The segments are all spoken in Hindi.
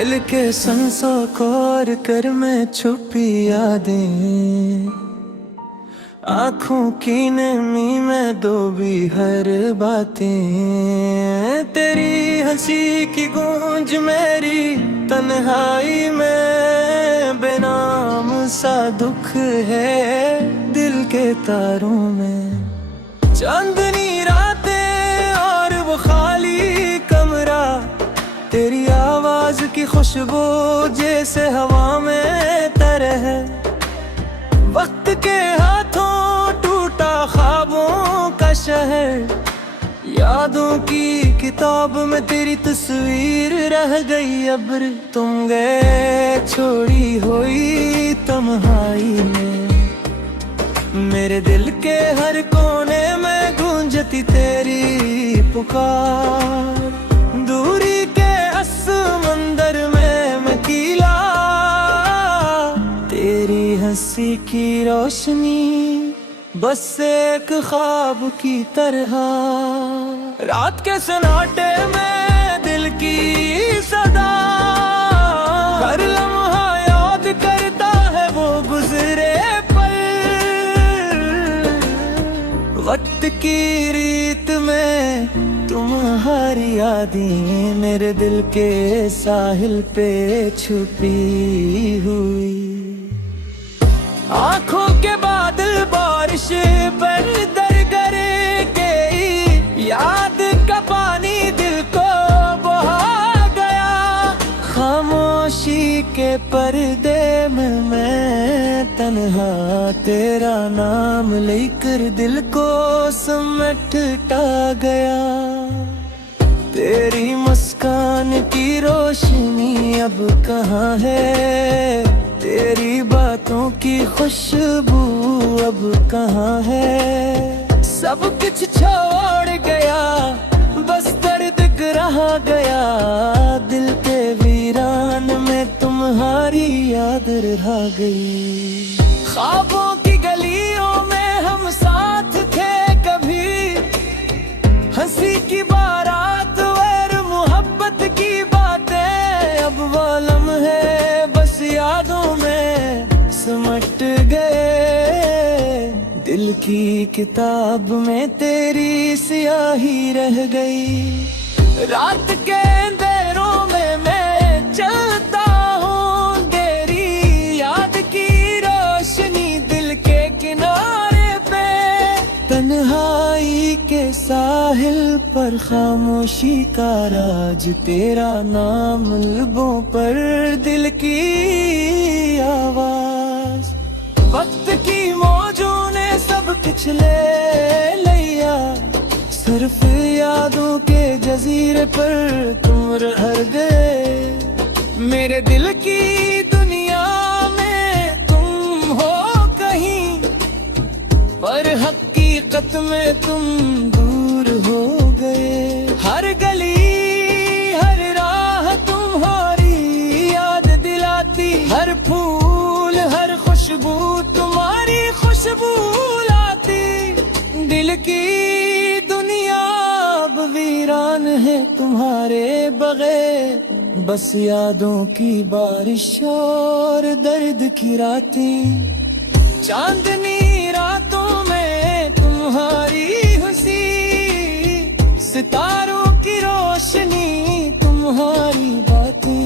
मिल के संसों को और कर में छुपी यादें, आँखों की नमी में डूबी हर बातें। तेरी हंसी की गूंज मेरी तन्हाई में, बेनाम सा दुख है दिल के तारों में। चांदनी रातें और वो खाली कमरा, तेरी आवाज की खुशबू जैसे हवा में तरह। वक्त के हाथों टूटा ख्वाबों का शहर, यादों की किताब में तेरी तस्वीर रह गई। अब तुम गए छोड़ी हुई तन्हाई में, मेरे दिल के हर कोने में गूंजती तेरी पुकार। दूरी के समंदर में मैं कीला, तेरी हंसी की रोशनी बस एक ख्वाब की तरह। रात के सन्नाटे में दिल की सदा, हर लम्हा याद करता है वो गुजरे पल। वक्त की रीत में तुम्हारी यादें मेरे दिल के साहिल पे छुपी हुई। आँखों के बादल बारिश पर दरगरे के, याद का पानी दिल को बहा गया। खामोशी के पर्दे में मैं तन्हा तेरा नाम लेकर दिल को समेटता गया। तेरी मुस्कान की रोशनी अब कहाँ है, तेरी बातों की खुशबू अब कहाँ है। सब कुछ छोड़ गया, बस दर्द रह गया। दिल के वीरान में तुम्हारी याद रह गई। ख्वाबों की गलियों में हम साथ थे कभी, हंसी की बारात और मोहब्बत की बातें। अब वो लम्हे बस यादों में सिमट गए। दिल की किताब में तेरी स्याही रह गई। रात के अंधेरों में मैं चलता हूँ, तेरी याद की रोशनी दिल के किनारे पे। तन्हाई के साहिल पर खामोशी का राज, तेरा नाम लबों पर दिल की आवाज। वक्त की मौजों ने सब कुछ ले लिया, सिर्फ यादों के जजीरे पर तुम रह गए। मेरे दिल की दुनिया में तुम हो कहीं, पर हकीकत में तुम दूर हो गए। हर गली हर राह तुम्हारी याद दिलाती, हर फूल हर खुशबू तुम्हारी खुशबू लाती। दिल की दुनिया अब वीरान है तुम्हारे बगैर, बस यादों की बारिश और दर्द की रातें। चांदनी रातों में तुम्हारी हंसी, सितारों की रोशनी तुम्हारी बातें।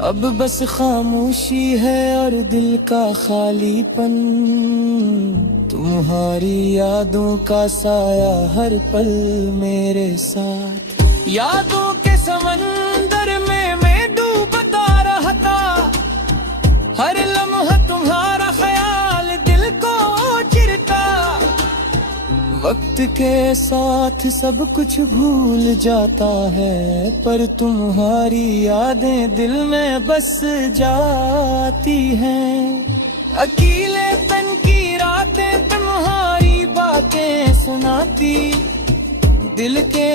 अब बस खामोशी है और दिल का खालीपन, तुम्हारी यादों का साया हर पल मेरे साथ। यादों के समंदर में मैं डूबता रहता, हर लम्हा तुम्हारा ख्याल दिल को चिरता। वक्त के साथ सब कुछ भूल जाता है, पर तुम्हारी यादें दिल में बस जाती हैं। अकेले तन की रातें तुम्हारी बातें सुनाती, दिल के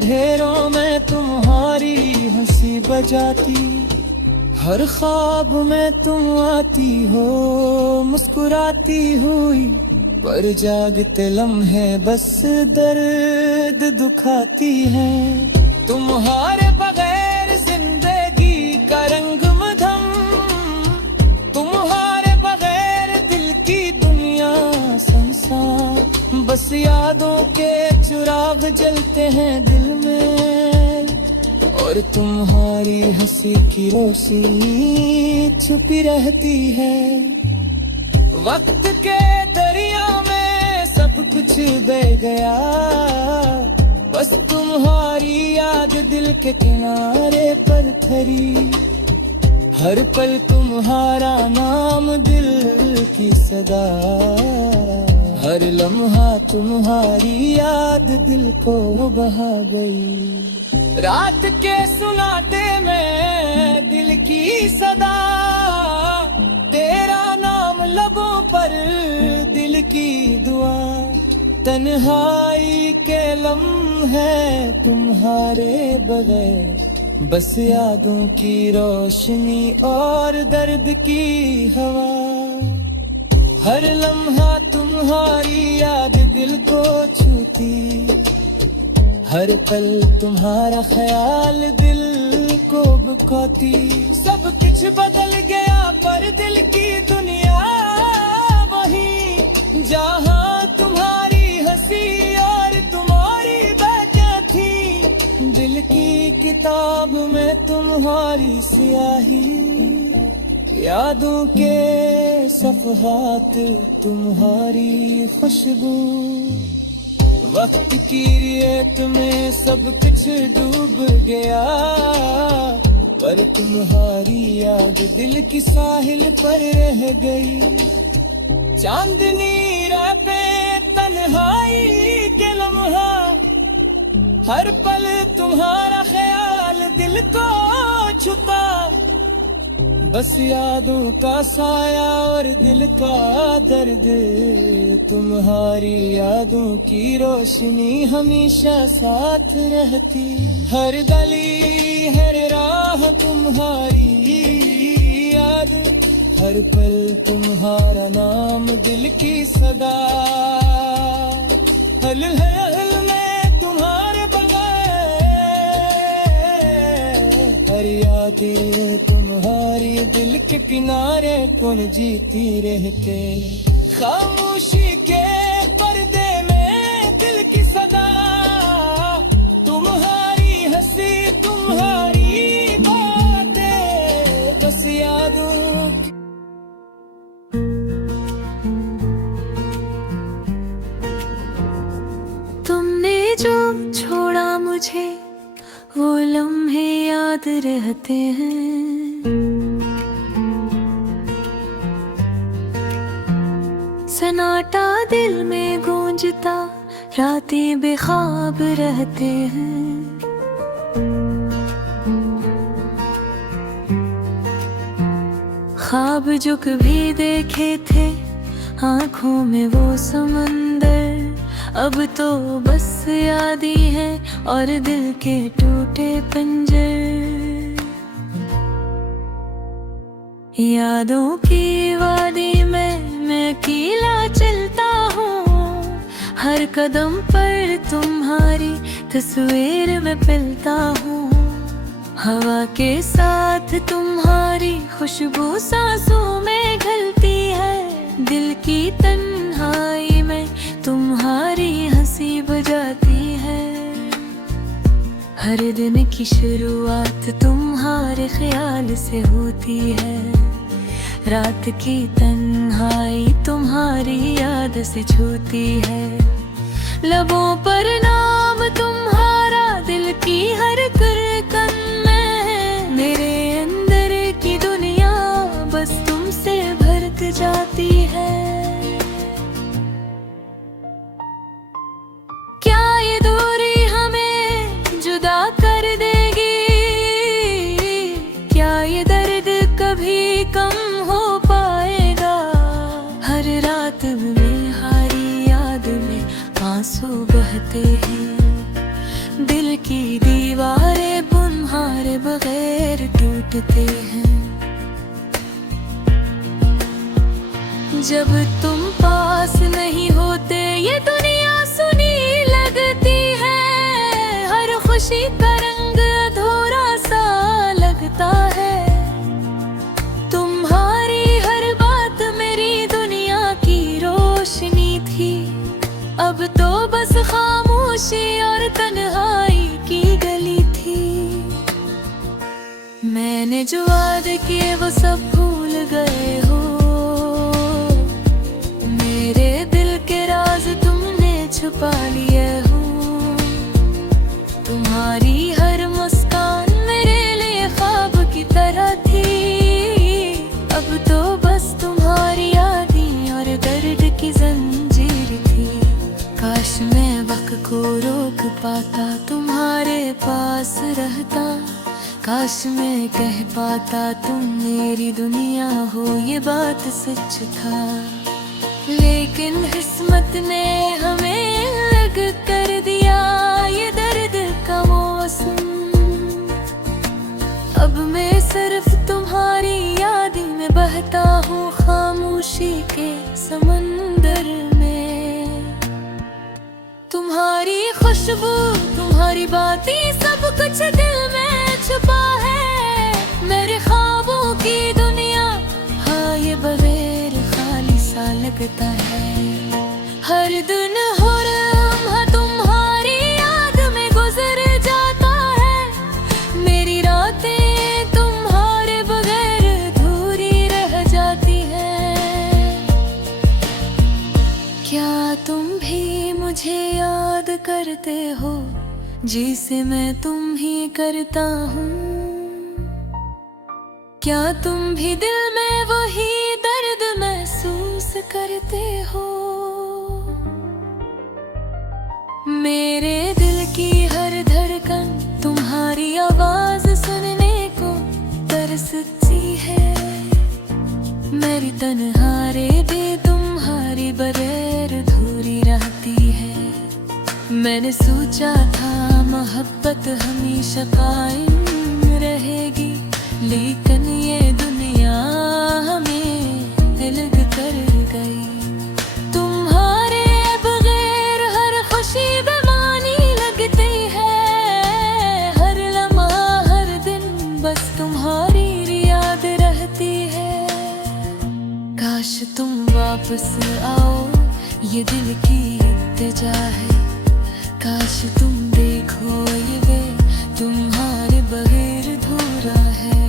ढेरों में तुम्हारी हंसी बजाती। हर ख्वाब में तुम आती हो मुस्कुराती हुई, पर जागते लम्हे बस दर्द दुखाती है। तुम्हारे बगैर जिंदगी यादों के चिराग जलते हैं दिल में, और तुम्हारी हंसी की रोशनी छुपी रहती है। वक्त के दरिया में सब कुछ बह गया, बस तुम्हारी याद दिल के किनारे पर ठहरी। हर पल तुम्हारा नाम दिल की सदा, हर लम्हा तुम्हारी याद दिल को बहा गई। रात के सुनाते में दिल की सदा, तेरा नाम लबों पर दिल की दुआ। तन्हाई के लम्हे तुम्हारे बगैर, बस यादों की रोशनी और दर्द की हवा। हर लम्हा तुम्हारी याद दिल को छूती, हर पल तुम्हारा ख्याल दिल को भुखाती। सब कुछ बदल गया पर दिल की दुनिया वही, जहाँ तुम्हारी हंसी और तुम्हारी बातें थी। दिल की किताब में तुम्हारी स्याही, यादों के सफ़हात तुम्हारी खुशबू। वक्त की रेत में सब कुछ डूब गया, पर तुम्हारी याद दिल की साहिल पर रह गई। चांदनी राह पे तन्हाई के लम्हा, हर पल तुम्हारा ख्याल दिल को छुपा। बस यादों का साया और दिल का दर्द, तुम्हारी यादों की रोशनी हमेशा साथ रहती। हर गली हर राह तुम्हारी याद, हर पल तुम्हारा नाम दिल की सदा। हल में तुम्हारे बगैर, हर यादें तुम्हारी दिल के किनारे कौन जीती रहते। खामोशी के पर्दे में दिल की सदा, तुम्हारी हंसी तुम्हारी बातें, बस यादों की। तुमने जो छोड़ा मुझे वो लम्हे याद रहते हैं। सन्नाटा दिल में गूंजता, रातें बेख्वाब रहते हैं। ख्वाब जो कभी देखे थे आँखों में वो समंदर, अब तो बस याद ही है और दिल के टूटे पंजर। यादों की वादी में मैं अकेला चलता हूँ, हर कदम पर तुम्हारी तस्वीर में पलता हूँ। हवा के साथ तुम्हारी खुशबू सांसों में घुलती है, दिल की तन्हाई में तुम्हारी हंसी बजाती है। हर दिन की शुरुआत तुम्हारे ख्याल से होती है, रात की तन्हाई तुम्हारी याद से छूती है। लबों पर नाम तुम्हारा दिल की हर धड़कन में है, मेरे अंदर की दुनिया बस तुमसे भरक जाती है। क्या ये दूरी हमें जुदा कर देगी, क्या ये दर्द कभी कम हो पाएगा। हर रात में हारी याद में आंसू बहते हैं, दिल की दीवारें तुम्हारे बगैर टूटते हैं। जब तुम पास नहीं होते ये दुनिया सुनी लगती है, हर खुशी का रंग अधूरा सा लगता है। तुम्हारी हर बात मेरी दुनिया की रोशनी थी, अब तो बस खामोशी और तन्हाई की गली थी। मैंने जो वादे किए वो सब भूल गए हो। मेरे दिल के राज तुमने छुपा लिए हो। तुम्हारी हर मुस्कान मेरे लिए ख्वाब की तरह थी। अब तो बस तुम्हारी यादें और दर्द की जंजीर थी। काश मैं वक्त को रोक पाता, तुम्हारे पास रहता। काश मैं कह पाता तुम मेरी दुनिया हो, ये बात सच था। लेकिन किस्मत ने हमें अलग कर दिया, ये दर्द का मौसम। अब मैं सिर्फ तुम्हारी याद में बहता हूँ खामोशी के समंदर में। तुम्हारी खुशबू, तुम्हारी बातें, सब कुछ दिल में छुपा है। मेरे ख्वाबों की दुनिया, हाँ ये बगैर खाली सा लगता है। हर दिन हर लम्हा तुम्हारी याद में गुजर जाता है। मेरी रातें तुम्हारे बगैर अधूरी रह जाती हैं। क्या तुम भी मुझे याद करते हो, जिसे मैं तुम ही करता हूँ? क्या तुम भी दिल में वही दर्द महसूस करते हो? मेरे दिल की हर धड़कन तुम्हारी आवाज सुनने को तरसती है। मेरी तन्हाई भी तुम्हारी बगैर अधूरी रहती है। मैंने सोचा था मोहब्बत हमेशा कायम रहेगी, लेकिन ये दुनिया हमें अलग कर गई। तुम्हारे बगैर हर खुशी बेमानी लगती है। हर लम्हा हर दिन बस तुम्हारी याद रहती है। काश तुम वापस आओ, ये दिल की इल्तिजा है। काश तुम देखो ये वे तुम्हारे बगैर अधूरा है।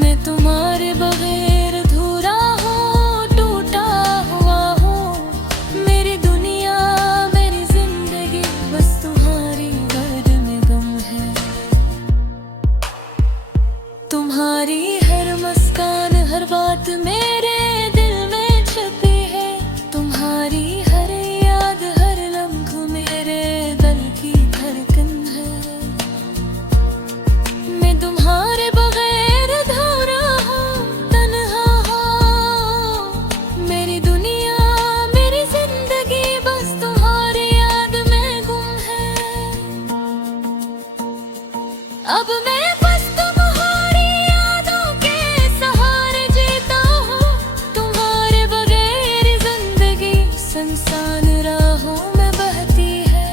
मैं तुम्हारे बगैर अधूरा हूँ, टूटा हुआ हूँ। मेरी दुनिया मेरी जिंदगी बस तुम्हारी दर्द में गम है। तुम्हारी हर मुस्कान हर बात मेरे दिल में छुपी है। तुम्हारी हर याद हर लम्हा मेरे दिल की धड़कन है। मैं तुम्हारे बगैर अधूरा हूँ, तन्हा हूँ। मेरी दुनिया मेरी जिंदगी बस तुम्हारी याद में गुम है। अब मैं बस तुम्हारी यादों के सहारे जीता हूँ। तुम्हारे बगैर जिंदगी सुनसान राहों में बहती है।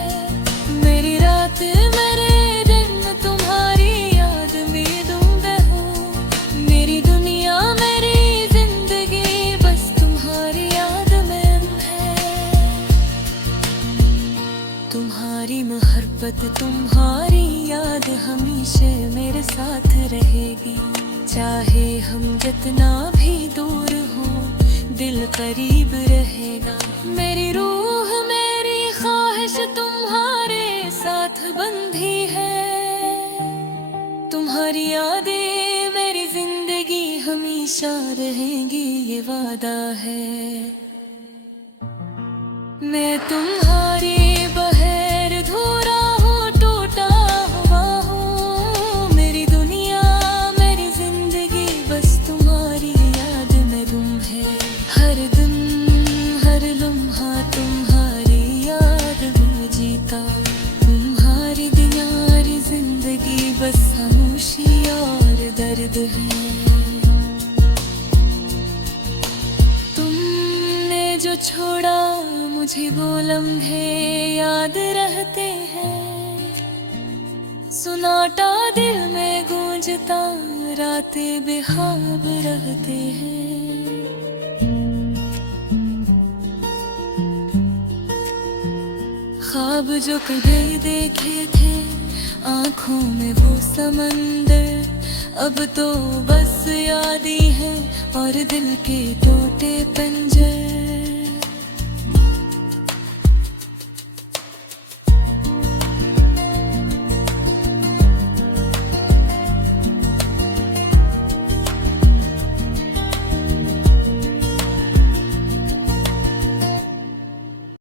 मेरी रात मेरे दिन तुम्हारी याद में डूबे हूँ। मेरी दुनिया मेरी जिंदगी बस तुम्हारी याद में है। तुम्हारी मोहब्बत तुम्हारी याद हमेशा मेरे साथ रहेगी। चाहे हम जितना भी दूर हो, दिल करीब रहेगा। मेरी रूह मेरी ख्वाहिश तुम्हारे साथ बंधी है। तुम्हारी यादें मेरी जिंदगी हमेशा रहेंगी, ये वादा है। मैं तुम्हारी बगैर अधूरा हूँ, टूटा हुआ हूँ। मेरी दुनिया मेरी जिंदगी बस तुम्हारी याद में गुम है। हर दिन हर लम्हा तुम्हारी याद में जीता। तुम्हारी दियारी जिंदगी बस खामोशी और दर्द है। तुमने जो छोड़ा मुझे वो लम्हे याद रहते हैं। सुनाटा दिल में गूंजता, रातें बेख्वाब रहते हैं। ख्वाब जो कभी देखे थे आंखों में वो समंदर, अब तो बस याद ही है और दिल के टूटे पंजर।